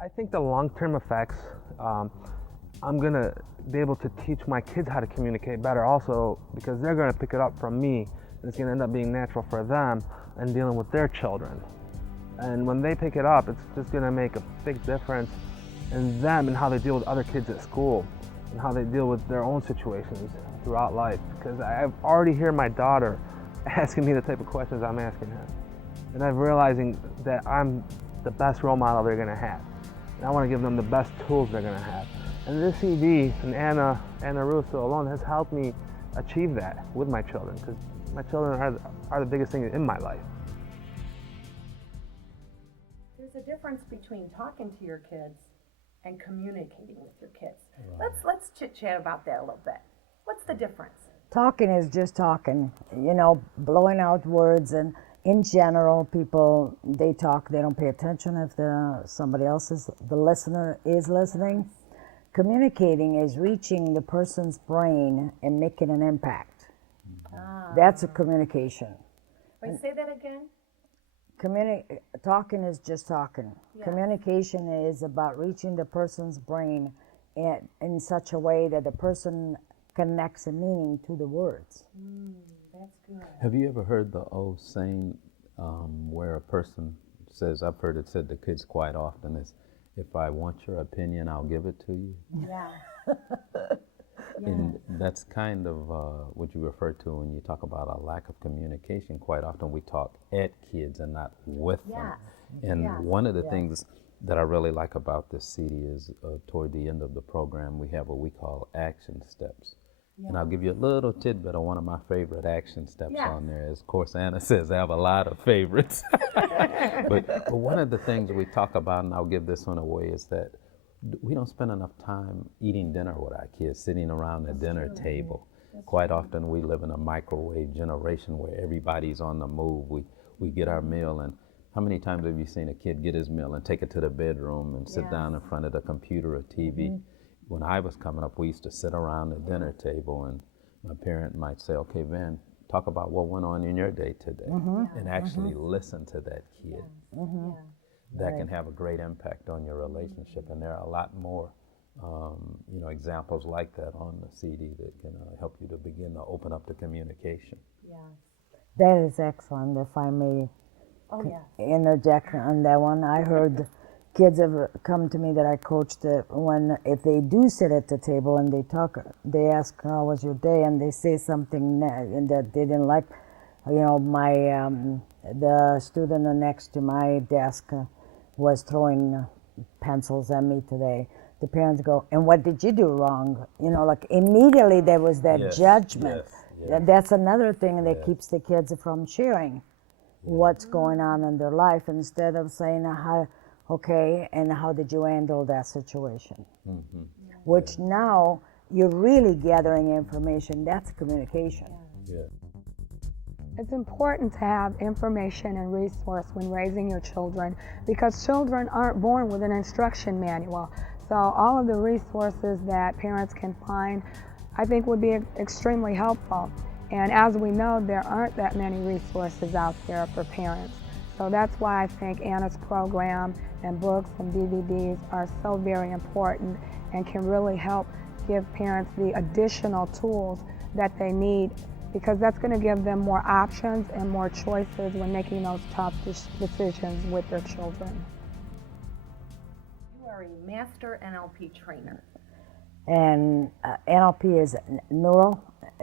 I think the long-term effects, I'm gonna be able to teach my kids how to communicate better also, because they're gonna pick it up from me, and it's gonna end up being natural for them and dealing with their children. And when they pick it up, it's just gonna make a big difference in them and how they deal with other kids at school and how they deal with their own situations throughout life. Because I've already heard my daughter asking me the type of questions I'm asking her. And I'm realizing that I'm the best role model they're gonna have. And I wanna give them the best tools they're gonna have. And this CD and Anna Russo alone has helped me achieve that with my children, because my children are the biggest thing in my life. There's a difference between talking to your kids and communicating with your kids. Right. Let's chit-chat about that a little bit. What's the difference? Talking is just talking, blowing out words, and in general, people, they talk, they don't pay attention if somebody else the listener is listening. Communicating is reaching the person's brain and making an impact. That's a communication. Wait, say that again? Talking is just talking. Yes. Communication is about reaching the person's brain in such a way that the person connects a meaning to the words. That's good. Have you ever heard the old saying where a person says, I've heard it said to kids quite often, is, if I want your opinion, I'll give it to you? Yeah. And that's kind of what you refer to when you talk about a lack of communication. Quite often we talk at kids and not with them. And one of the things that I really like about this CD is toward the end of the program, we have what we call action steps. And I'll give you a little tidbit of one of my favorite action steps on there. As, of course, Anna says I have a lot of favorites. but one of the things we talk about, and I'll give this one away, is that we don't spend enough time eating dinner with our kids, sitting around the dinner table. Quite often we live in a microwave generation where everybody's on the move. We get our meal, and how many times have you seen a kid get his meal and take it to the bedroom and sit down in front of the computer or TV? When I was coming up, we used to sit around the dinner table, and my parent might say, okay, Van, talk about what went on in your day today, and actually listen to that kid. That can have a great impact on your relationship, and there are a lot more examples like that on the CD that can help you to begin to open up the communication. That is excellent. If I may interject on that one, I heard kids have come to me that I coached if they do sit at the table and they talk, they ask, how was your day? And they say something that they didn't like. The student next to my desk was throwing pencils at me today. The parents go, and what did you do wrong? Immediately there was that judgment. That's another thing that keeps the kids from sharing what's going on in their life, instead of saying, okay, and how did you handle that situation? Which now you're really gathering information. That's communication. It's important to have information and resource when raising your children, because children aren't born with an instruction manual. So all of the resources that parents can find, I think, would be extremely helpful. And as we know, there aren't that many resources out there for parents. So that's why I think Anna's program and books and DVDs are so very important and can really help give parents the additional tools that they need, because that's going to give them more options and more choices when making those tough decisions with their children. You are a master NLP trainer. And NLP is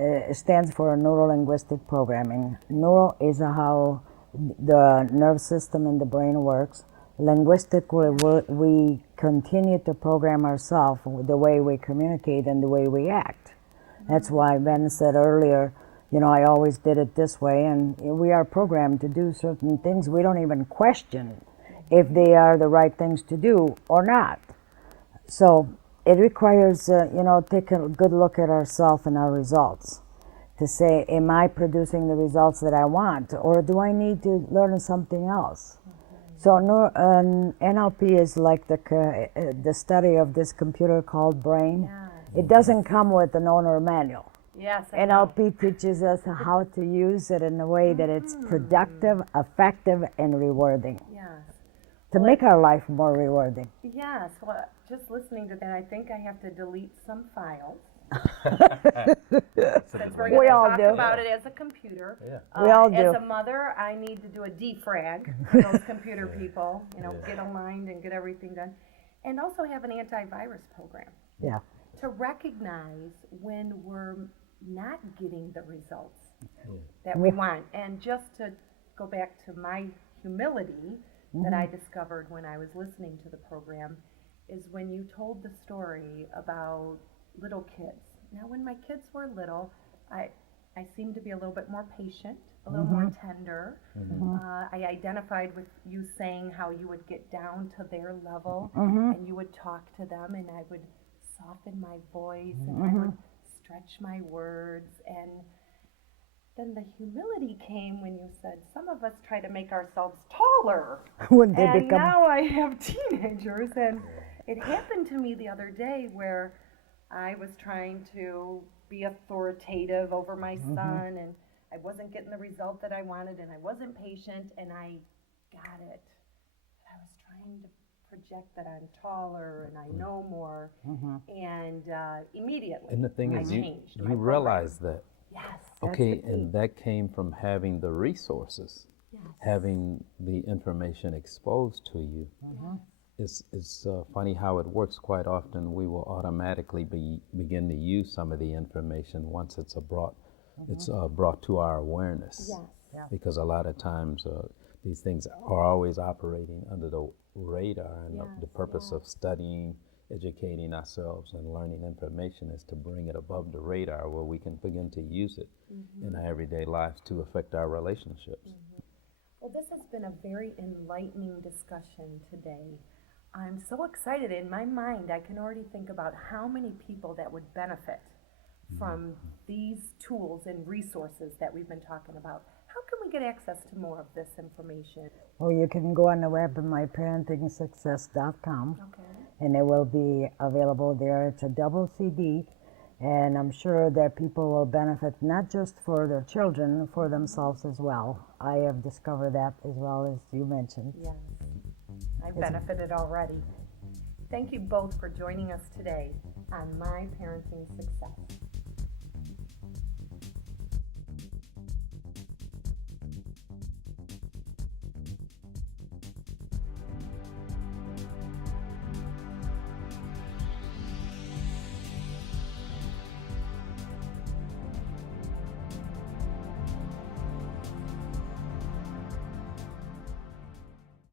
it stands for Neuro-Linguistic Programming. Neuro is how the nerve system in the brain works. Linguistically, we continue to program ourselves the way we communicate and the way we act. That's why Ben said earlier, I always did it this way, and we are programmed to do certain things. We don't even question if they are the right things to do or not. So it requires, take a good look at ourselves and our results to say, am I producing the results that I want, or do I need to learn something else? So NLP is like the study of this computer called brain. It doesn't come with an owner manual. NLP teaches us how to use it in a way that it's productive, effective, and rewarding. to make our life more rewarding. Yes, well, just listening to that, I think I have to delete some files. Since we're We going to all talk do. about it as a computer. Yeah. We all do. As a mother, I need to do a defrag for those computer people, get aligned and get everything done. And also have an antivirus program Yeah. to recognize when we're not getting the results that we want. And just to go back to my humility that I discovered when I was listening to the program is when you told the story about little kids. Now, when my kids were little, I seemed to be a little bit more patient, a little more tender. I identified with you saying how you would get down to their level and you would talk to them, and I would soften my voice and I would stretch my words. And then the humility came when you said, some of us try to make ourselves taller. When they And become now I have teenagers, and it happened to me the other day where I was trying to be authoritative over my son, and I wasn't getting the result that I wanted, and I wasn't patient, and I got it. I was trying to project that I'm taller and I know more, and immediately And the thing I is, changed my you program. realize that. Yes. Okay, and that came from having the resources, having the information exposed to you. It's funny how it works. Quite often, we will automatically begin to use some of the information once it's brought to our awareness. Yes. Because a lot of times these things are always operating under the radar, and the purpose of studying, educating ourselves, and learning information is to bring it above the radar where we can begin to use it in our everyday lives to affect our relationships. Well, this has been a very enlightening discussion today. I'm so excited. In my mind, I can already think about how many people that would benefit from these tools and resources that we've been talking about. How can we get access to more of this information? Well, you can go on the web at myparentingsuccess.com, and it will be available there. It's a double CD, and I'm sure that people will benefit not just for their children, for themselves as well. I have discovered that as well, as you mentioned. Yes, I've benefited already. Thank you both for joining us today on My Parenting Success.